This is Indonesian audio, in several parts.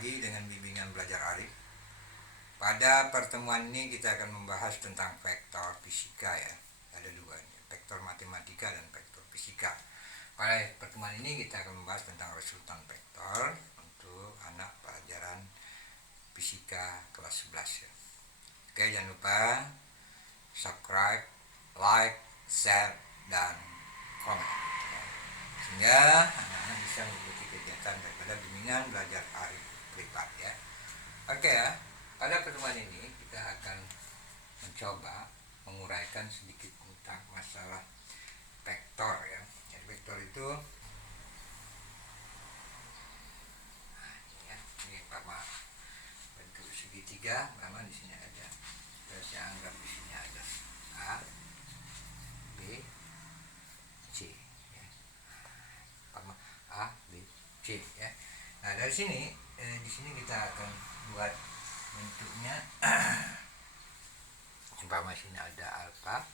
lagi dengan bimbingan belajar Arif. Pada pertemuan ini kita akan membahas tentang vektor fisika ya. Ada dua, vektor matematika dan vektor fisika. Pada pertemuan ini kita akan membahas tentang resultan vektor untuk anak pelajaran fisika kelas 11 ya. Oke, jangan lupa subscribe, like, share, dan komen ya. Sehingga anak-anak bisa mengikuti kegiatan daripada bimbingan belajar Arif privat ya. Oke ya, pada pertemuan ini kita akan mencoba menguraikan sedikit tentang masalah vektor ya. Jadi vektor itu ini pertama bentuk segitiga, pertama di sini ada. Terus yang anggap di sini ada A, B, C ya. Pertama A, B, C ya. Nah, dari sini di sini kita akan buat bentuknya. Umpama sini ada alfa,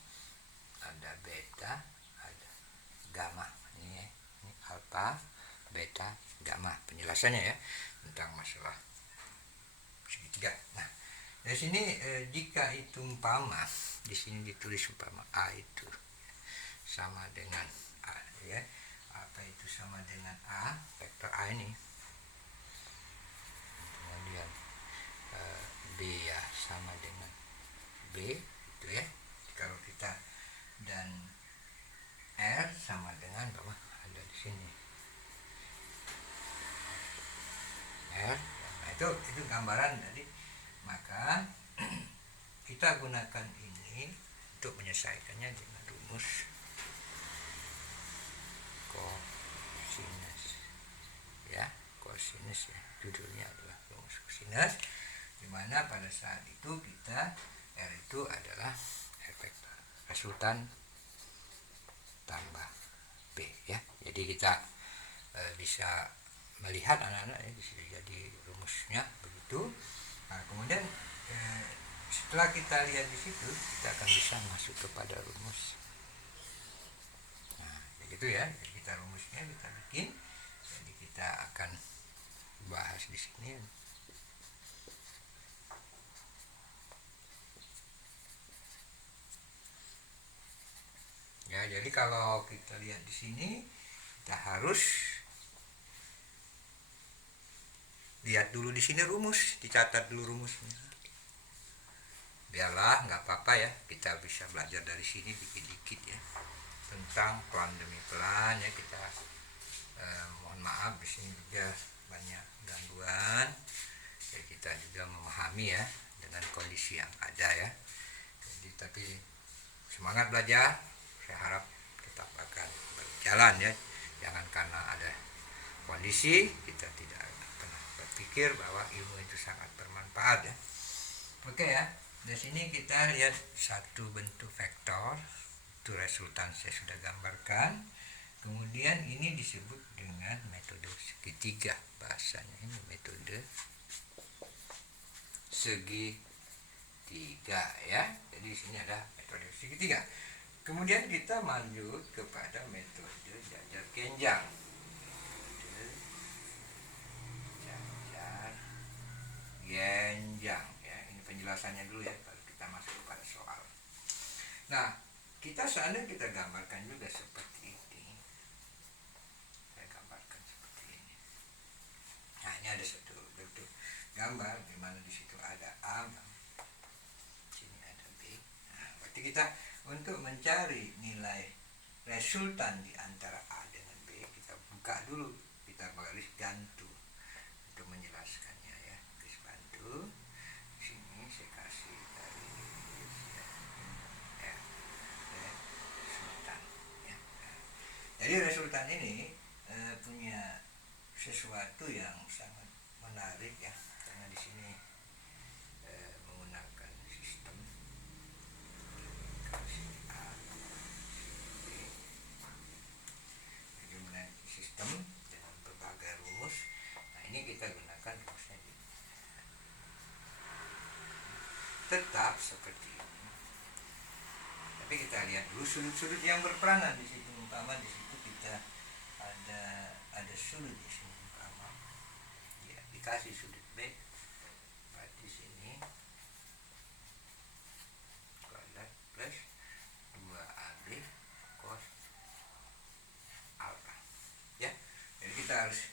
ada beta, ada gamma. Ini alfa, beta, gamma. Penjelasannya ya tentang masalah segitiga. Nah, dari sini jika itu umpama di sini ditulis umpama A itu sama dengan A ya. Apa itu sama dengan A? Vektor A ini. Kemudian B ya sama dengan B itu ya. Kalau kita dan R sama dengan bawah ada di sini R. Nah, itu gambaran tadi. Maka kita gunakan ini untuk menyelesaikannya dengan rumus kosinus ya, kosinus ya, judulnya adalah rumus kosinus, dimana pada saat itu kita R itu adalah vektor resultan tambah B ya. Jadi kita bisa melihat anak-anak ya, bisa jadi rumusnya begitu. Nah, kemudian setelah kita lihat di situ, kita akan bisa masuk kepada rumus. Nah, begitu ya. Jadi kita rumusnya kita bikin. Jadi kita akan bahas di sini. Ya, jadi kalau kita lihat di sini, kita harus lihat dulu di sini rumus, dicatat dulu rumusnya. Biarlah nggak apa-apa ya, kita bisa belajar dari sini dikit-dikit ya tentang pelan demi pelan ya. Kita mohon maaf di sini juga banyak gangguan. Ya, kita juga memahami ya dengan kondisi yang ada ya. Jadi tapi semangat belajar. Saya harap tetap akan berjalan ya. Jangan karena ada kondisi kita tidak pernah berpikir bahwa ilmu itu sangat bermanfaat ya. Oke ya. Di sini kita lihat satu bentuk vektor. Itu resultan saya sudah gambarkan. Kemudian ini disebut dengan metode segitiga. Bahasanya ini metode segitiga ya. Jadi di sini ada metode segitiga. Kemudian kita lanjut kepada metode jajar genjang. Jajar genjang ya. Ini penjelasannya dulu ya, baru kita masuk pada soal. Nah, kita seandainya kita gambarkan juga seperti ini. Saya gambarkan seperti ini. Nah, ini ada satu bentuk gambar di mana di situ ada A, sini ada B. Nah, berarti kita untuk mencari nilai resultan di antara A dengan B, kita buka dulu, kita garis gantung untuk menjelaskannya ya. Garis bantu. Di sini saya kasih garis ya. Resultan ya. Jadi resultan ini punya sesuatu yang sangat menarik ya, karena di sini menggunakan sistem A, B. Jadi menggunakan sistem dengan berbagai rumus. Nah, ini kita gunakan rumusnya ini. Tetap seperti ini. Tapi kita lihat dulu sudut-sudut yang berperanan di situ. Umpama di situ kita ada sudut di sini umpama. Ya, orientasi sudut B, berarti sini kuadrat plus 2AB cos alfa ya. Jadi kita harus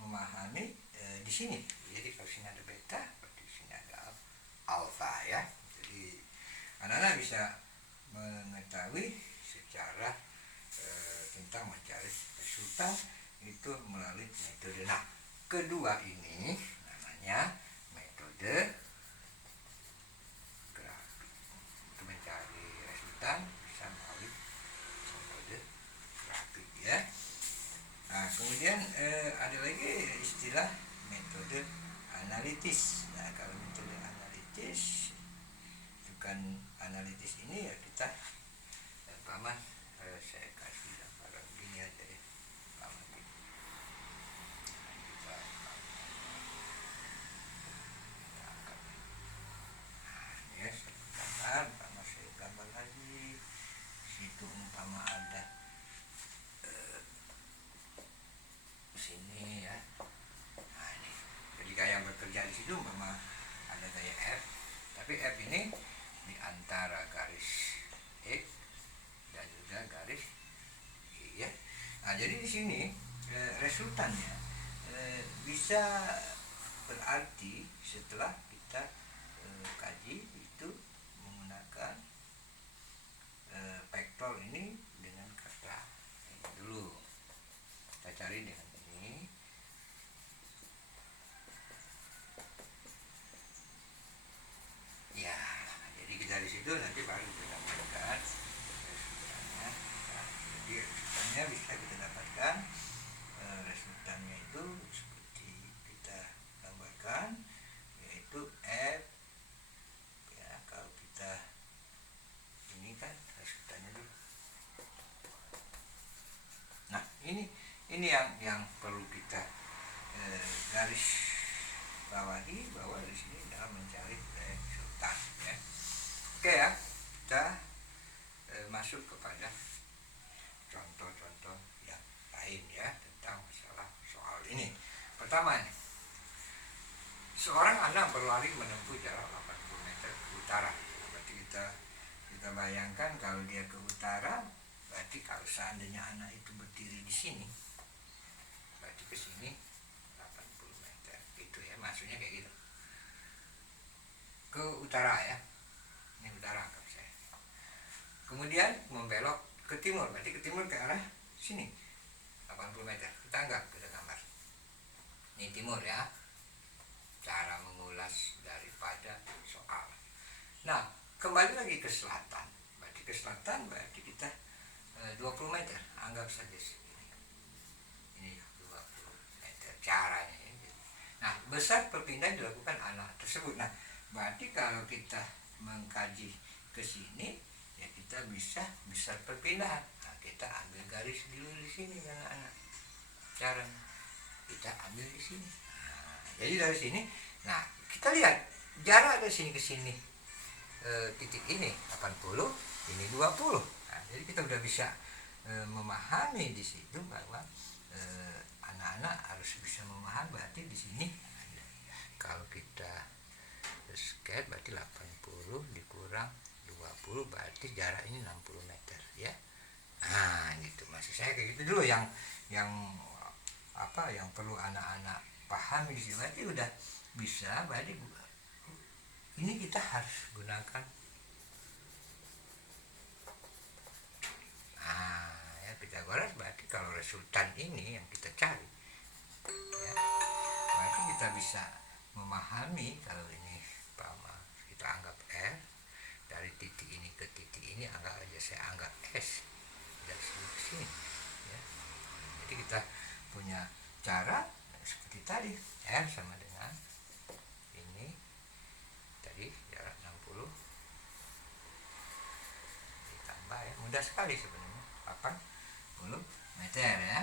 memahami di sini. Jadi kalau sini ada beta, berarti sini ada alfa ya. Jadi anak-anak bisa mengetahui secara tentang mencari resultan itu melalui metode. Nah, kedua ini namanya metode grafik. Untuk mencari resultan bisa melalui metode grafik ya. Nah, kemudian ada lagi istilah metode analitis. Nah, kalau metode analitis, bukan analitis ini ya kita paman, saya kasih gambaran gini aja ya, paman gini. Nah, kita angkat. Nah, ini ya, saya gambar, paman saya gambar lagi. Situ umpama ada sini ya. Nah, ini ketika yang bekerja di situ umpama ada gaya F, tapi F ini di antara garis X dan juga garis Y ya. Nah, jadi di sini resultannya bisa berarti setelah kita kaji itu menggunakan vektor ini dengan kata ini dulu. Kita cari dengan ini. Ya, jadi kita di situ nanti baru kita dapatkan resultannya. Nah, jadi resultannya bisa kita dapatkan resultannya itu seperti kita gambarkan, yaitu F ya. Kalau kita ini kan resultannya dulu. Nah, ini yang perlu kita garis bawahi, bahwa di sini dalam mencari resultan ya. Oke ya, kita masuk kepada contoh-contoh yang lain ya tentang masalah soal ini. Pertama, seorang anak berlari menempuh jarak 80 meter ke utara. Berarti kita bayangkan kalau dia ke utara, berarti kalau seandainya anak itu berdiri di sini, berarti ke sini 80 meter gitu ya, maksudnya kayak gitu. Ke utara ya, ini utara anggap saya. Kemudian membelok ke timur, berarti ke timur ke arah sini 80 meter. Kita anggap, kita gambar. Ini timur ya. Cara mengulas daripada soal. Nah, kembali lagi ke selatan. Berarti ke selatan berarti kita 20 meter, anggap saja segini. Ini 20 meter caranya ini. Nah, besar perpindahan dilakukan anak tersebut. Nah, berarti kalau kita mengkaji ke sini, ya kita bisa besar perpindahan. Nah, kita ambil garis dulu di sini anak-anak. Caranya kita ambil di sini. Nah, jadi dari sini, nah kita lihat jarak dari sini ke sini, titik ini 80, ini 20. Nah, jadi kita udah bisa memahami di situ bahwa anak-anak harus bisa memahami berarti di sini. Kalau kita sketch berarti 80 dikurang 20 berarti jarak ini 60 meter ya. Nah, gitu maksud saya kayak gitu dulu yang apa yang perlu anak-anak pahami di sini. Berarti udah bisa, berarti ini kita harus gunakan ya Pythagoras. Berarti kalau resultan ini yang kita cari ya, berarti kita bisa memahami kalau ini kita anggap R dari titik ini ke titik ini, anggap aja saya anggap S dari sini ke sini ya. Jadi kita punya cara seperti tadi, R sama dengan ini tadi jarak 60 ditambah ya, mudah sekali sebenarnya 80 meter ya.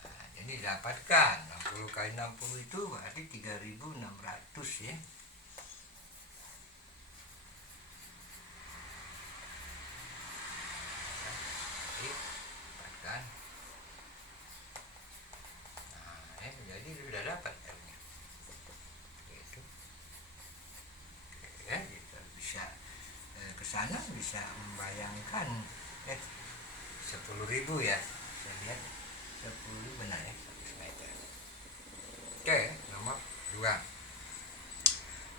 Nah, jadi dapatkan 60 kali 60 itu berarti 3600 ya. Dapatkan. Nah, jadi sana bisa membayangkan 10.000 ya, saya lihat 10 benar ya 100 meter. Oke, nomor 2.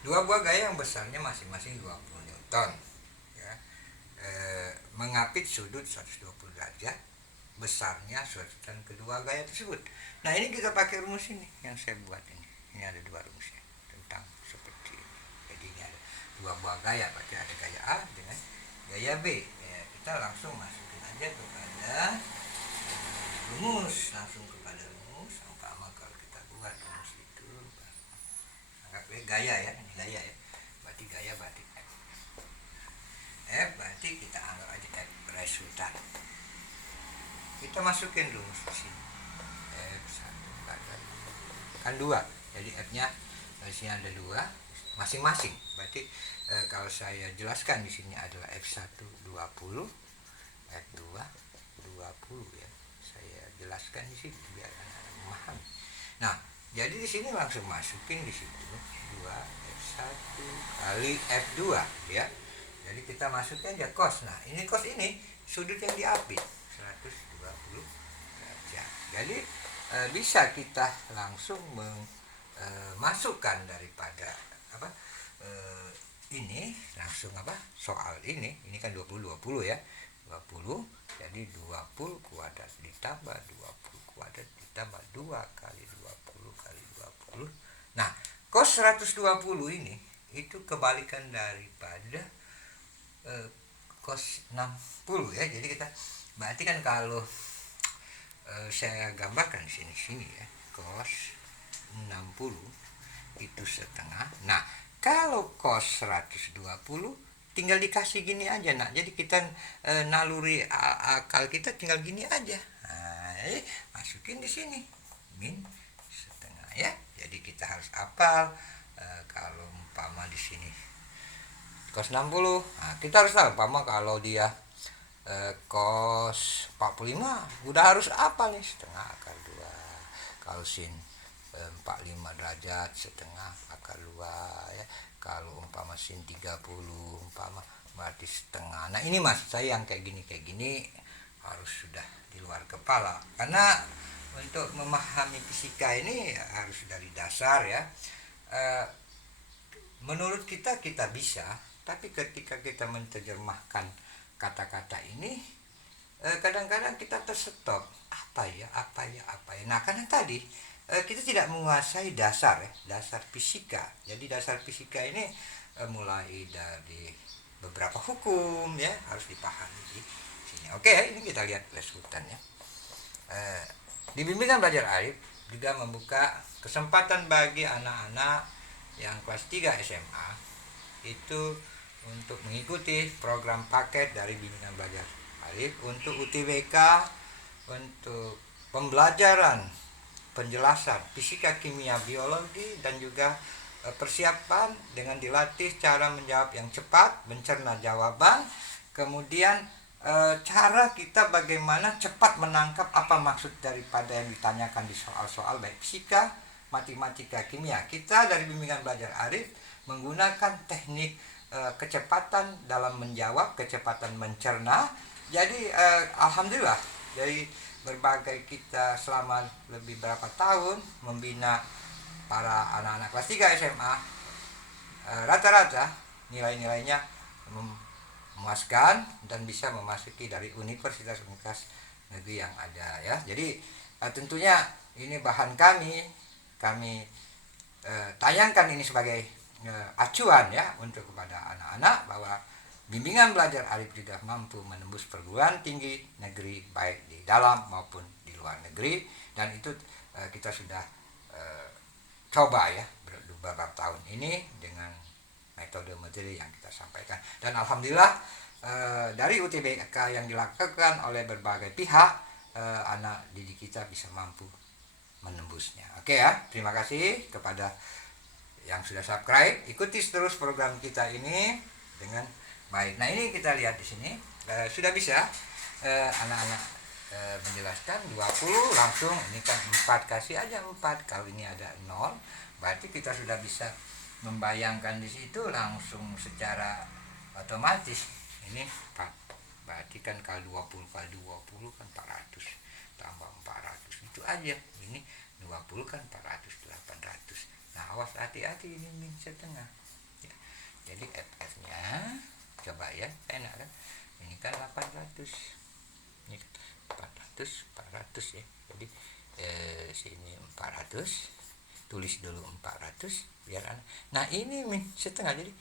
Dua buah gaya yang besarnya masing-masing 20 Newton ya. Mengapit sudut 120 derajat besarnya susunan kedua gaya tersebut. Nah, ini kita pakai rumus ini yang saya buat ini. Ini ada dua rumusnya tentang seperti ini. Jadi ini ada dua buah gaya, berarti ada gaya A dengan gaya B. Ya, kita langsung masukin aja kepada rumus, Umpama kalau kita buat rumus itu anggap gaya ya, ini gaya ya. Berarti gaya berarti F. F berarti kita anggap aja F resultan. Kita masukin rumus di sini. F1 kan 2. Jadi F-nya di sini ada 2 masing-masing. Berarti kalau saya jelaskan di sini adalah F1 20, F2 20 ya. Saya jelaskan di sini biar anak-anak memahami. Nah, jadi di sini langsung masukin di situ 2 F1 kali F2 ya. Jadi kita masukin aja cos. Nah, ini cos ini sudut yang diapit 120 derajat. Jadi bisa kita langsung masukkan daripada ini langsung soal ini kan 20 ya, 20 jadi 20 kuadrat ditambah 20 kuadrat ditambah 2 kali 20 kali 20. Nah, cos 120 ini itu kebalikan daripada cos 60 ya. Jadi kita berarti kan kalau saya gambarkan di sini ya, cos 60 itu setengah. Nah, kalau cos 120 tinggal dikasih gini aja. Nah, jadi kita naluri akal kita tinggal gini aja. Nah, masukin di sini min setengah ya. Jadi kita harus hafal kalau umpama di sini cos 60. Nah, kita harus tahu umpama kalau dia cos 45 udah harus apa nih, setengah akar 2. Kalau sin 45 derajat setengah akar 2 ya. Kalau umpama sin 30 umpama berarti setengah. Nah, ini maksud saya yang kayak gini harus sudah di luar kepala, karena untuk memahami fisika ini harus dari dasar ya. Menurut kita bisa, tapi ketika kita menerjemahkan kata-kata ini kadang-kadang kita terstop. Apa ya. Nah, karena tadi kita tidak menguasai dasar fisika. Jadi dasar fisika ini mulai dari beberapa hukum ya, harus dipahami di sini. Oke, ini kita lihat resultan ya. Di bimbingan belajar Arif juga membuka kesempatan bagi anak-anak yang kelas 3 SMA itu untuk mengikuti program paket dari bimbingan belajar Arif untuk UTBK, untuk pembelajaran penjelasan fisika, kimia, biologi, dan juga persiapan dengan dilatih cara menjawab yang cepat, mencerna jawaban, kemudian cara kita bagaimana cepat menangkap apa maksud daripada yang ditanyakan di soal-soal baik fisika, matematika, kimia. Kita dari bimbingan belajar Arif menggunakan teknik kecepatan dalam menjawab, kecepatan mencerna. Jadi alhamdulillah dari berbagai kita selama lebih berapa tahun membina para anak-anak kelas 3 SMA, rata-rata nilai-nilainya memuaskan dan bisa memasuki dari universitas negeri yang ada ya. Jadi tentunya ini bahan kami tayangkan ini sebagai acuan ya untuk kepada anak-anak bahwa bimbingan belajar Arif juga mampu menembus perguruan tinggi negeri baik di dalam maupun di luar negeri, dan itu kita sudah coba ya beberapa tahun ini dengan metode-metode yang kita sampaikan, dan alhamdulillah dari UTBK yang dilakukan oleh berbagai pihak anak didik kita bisa mampu menembusnya. Oke ya, terima kasih kepada yang sudah subscribe, ikuti terus program kita ini dengan baik. Nah, ini kita lihat di sini sudah bisa anak-anak menjelaskan 20 langsung ini kan 4, kasih aja 4. Kalau ini ada 0 berarti kita sudah bisa membayangkan di situ langsung secara otomatis ini 4, berarti kan kalau 20 kali 20 kan 400, tambah 400 itu aja. Ini 20 kan 400, 800. Nah awas, hati-hati, ini min setengah ya. Jadi FF nya coba ya, enak kan, ini kan 800, ini 400 ya. Jadi sini 400, tulis dulu 400 biar nah ini min setengah, jadi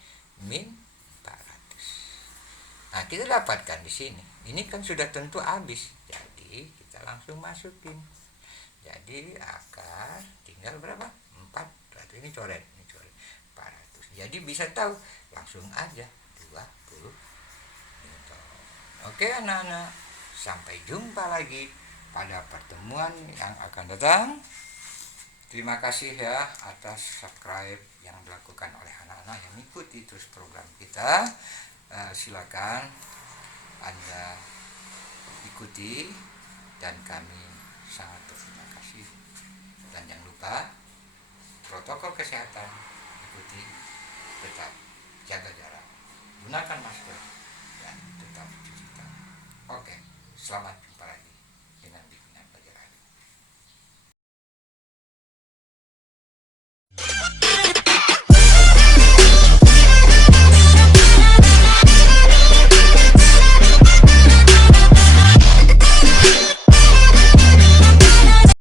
min 400. Nah kita dapatkan di sini, ini kan sudah tentu habis, jadi kita langsung masukin. Jadi akar tinggal berapa, 400, ini coret 400, jadi bisa tahu langsung aja 20 Newton. Oke anak-anak, sampai jumpa lagi pada pertemuan yang akan datang. Terima kasih ya atas subscribe yang dilakukan oleh anak-anak yang mengikuti terus program kita. Silakan Anda ikuti dan kami sangat berterima kasih. Dan jangan lupa protokol kesehatan, ikuti, tetap jaga jarak, gunakan masker, dan tetap cuci tangan. Oke, selamat jumpa lagi.